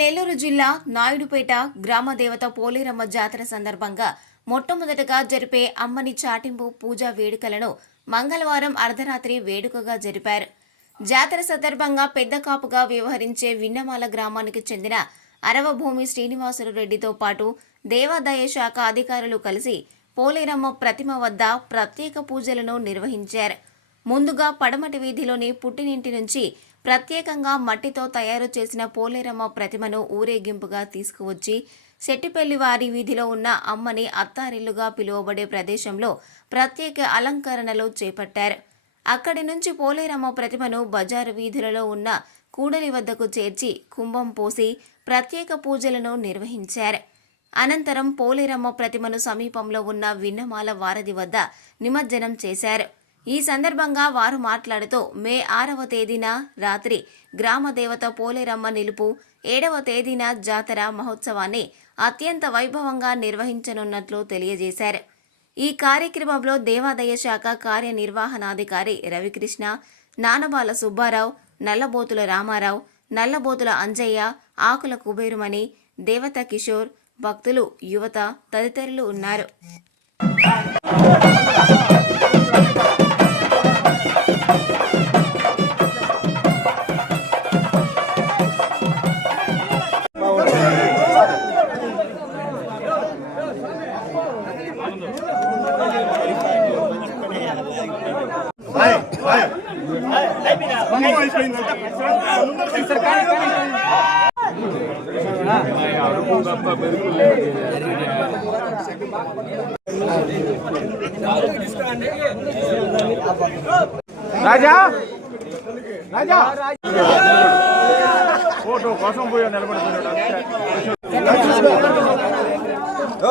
నెల్లూరు జిల్లా నాయుడుపేట గ్రామదేవత పోలేరమ్మ జాతర సందర్భంగా మొట్టమొదటగా జరిపే అమ్మని చాటింపు పూజా వేడుకలను మంగళవారం అర్ధరాత్రి వేడుకగా జరిపారు. జాతర సందర్భంగా పెద్ద కాపుగా వ్యవహరించే విన్నమాల గ్రామానికి చెందిన అరవభూమి శ్రీనివాసులు రెడ్డితో పాటు దేవాదాయ శాఖ అధికారులు కలిసి పోలేరమ్మ ప్రతిమ వద్ద ప్రత్యేక పూజలను నిర్వహించారు. ముందుగా పడమటి వీధిలోని పుట్టినింటి నుంచి ప్రత్యేకంగా మట్టితో తయారు చేసిన పోలేరమ్మ ప్రతిమను ఊరేగింపుగా తీసుకువచ్చి శెట్టిపల్లి వారి వీధిలో ఉన్న అమ్మని అత్తారిల్లుగా పిలువబడే ప్రదేశంలో ప్రత్యేక అలంకరణలు చేపట్టారు. అక్కడి నుంచి పోలేరమ్మ ప్రతిమను బజారు వీధులలో ఉన్న కూడలి వద్దకు చేర్చి కుంభం పోసి ప్రత్యేక పూజలను నిర్వహించారు. అనంతరం పోలేరమ్మ ప్రతిమను సమీపంలో ఉన్న విన్నమాల వారధి వద్ద నిమజ్జనం చేశారు. ఈ సందర్భంగా వారు మాట్లాడుతూ మే ఆరవ తేదీన రాత్రి గ్రామ దేవత పోలేరమ్మ నిలుపు ఏడవ తేదీన జాతర మహోత్సవాన్ని అత్యంత వైభవంగా నిర్వహించనున్నట్లు తెలియజేశారు. ఈ కార్యక్రమంలో దేవాదాయ శాఖ కార్యనిర్వహణాధికారి రవికృష్ణ నానబాల సుబ్బారావు నల్లబోతుల రామారావు నల్లబోతుల అంజయ్య ఆకుల కుబేరుమణి దేవత కిషోర్ భక్తులు యువత తదితరులు ఉన్నారు. రాజా! రాజా! ఫోటో కోసం పోయా నిలబడుతున్నాడు